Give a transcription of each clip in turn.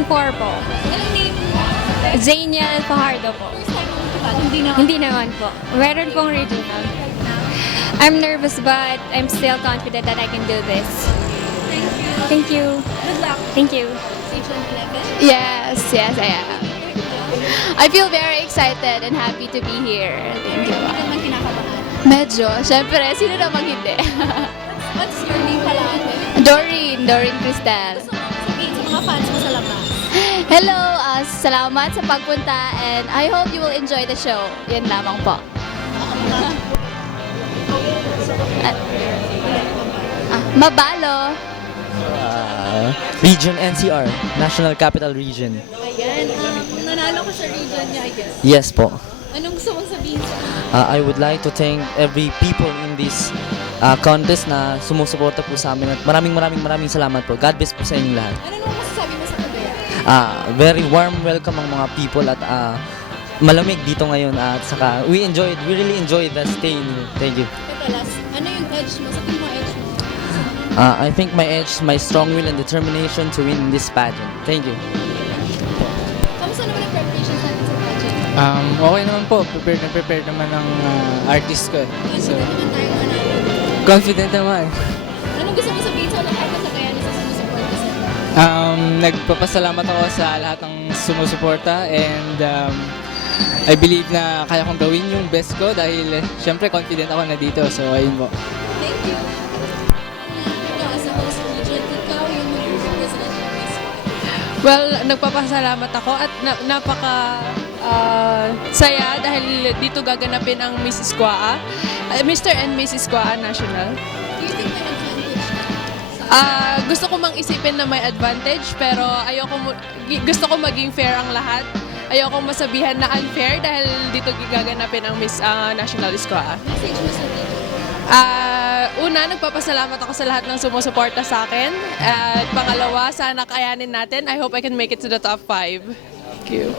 Region 4 po. Anong name? Zania Fajardo po. First time mo ba? Hindi na. Hindi naman po. Meron pong regional. I'm nervous but I'm still confident that I can do this. Thank you. Thank you. Good luck. Thank you. Station 11. Yes, I am. I feel very excited and happy to be here. Thank you. Hindi ka naman kinakabahan. Medyo, syempre, sino namang hindi? What's your name pala ate? Doreen Cristel. Gusto mo sabihin sa mga fans mo sa labas? Hello, salamat sa pagpunta and I hope you will enjoy the show. Yan lamang po. Mabalo. Region NCR, National Capital Region. Ayan. Nanalo ko sa region niya, I guess. Yes po. Anong gusto mong sabihin sa I would like to thank every people in this contest na sumusuporta po sa amin at maraming salamat po. God bless po sa inyong lahat. Ano naman masasabi mo sa Cagayan? Very warm welcome ang mga people at malamig dito ngayon at saka we really enjoyed the stay. Thank you. Teka, last, ano yung edge mo? Sa team mo edge mo? I think my edge, my strong will and determination to win this pageant. Thank you. Kamusta naman ang preparations natin sa pageant? Okay naman po. Prepared naman ang artist ko. So, Confident naman tayo manalo. confident naman. Anong gusto mo sabihin sa lahat ng Cagayan sa sumusuporta sa inyo? Nagpapasalamat ako sa lahat ng sumusuporta and I believe na kaya kong gawin yung best ko dahil syempre confident ako na dito. So, ayun po. Thank you. Ito, as a host region, ikaw yung mag-represent ng Miss Cagayan. Well, nagpapasalamat ako at napaka saya dahil dito gaganapin ang Mrs. Quaa, Mr. and Mrs. Quaa National. Do you think may advantage sa Gusto ko mang isipin na may advantage pero gusto ko maging fair ang lahat. Ayoko masabihan na unfair dahil dito gaganapin ang Miss National Quaa. message mo sa region? Una, nagpapasalamat ako sa lahat ng sumusuporta sa akin. At pangalawa, sana kayanin natin. I hope I can make it to the top 5. Thank you.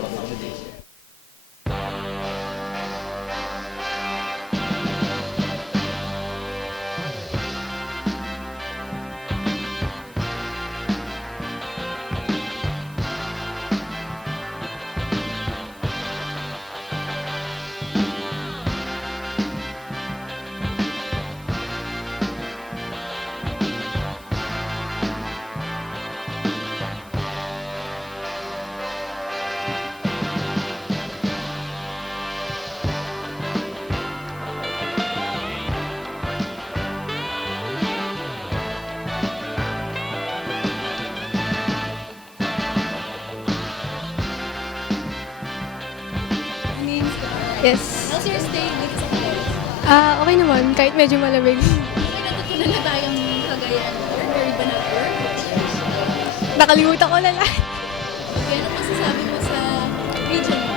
Yes. How's your stay dito sa Cagayan? Okay naman, kahit medyo malamig. May natutunan na tayong Cagayan or Urban Network. Nakalimutan ko na lahat. Okay, ano masasabi mo sa region mo?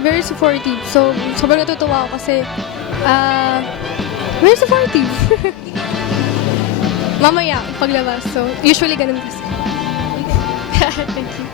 Very supportive. So, sobrang natutuwa ako kasi very supportive. Mamaya, paglabas. So, usually ganun kasi. Thank you.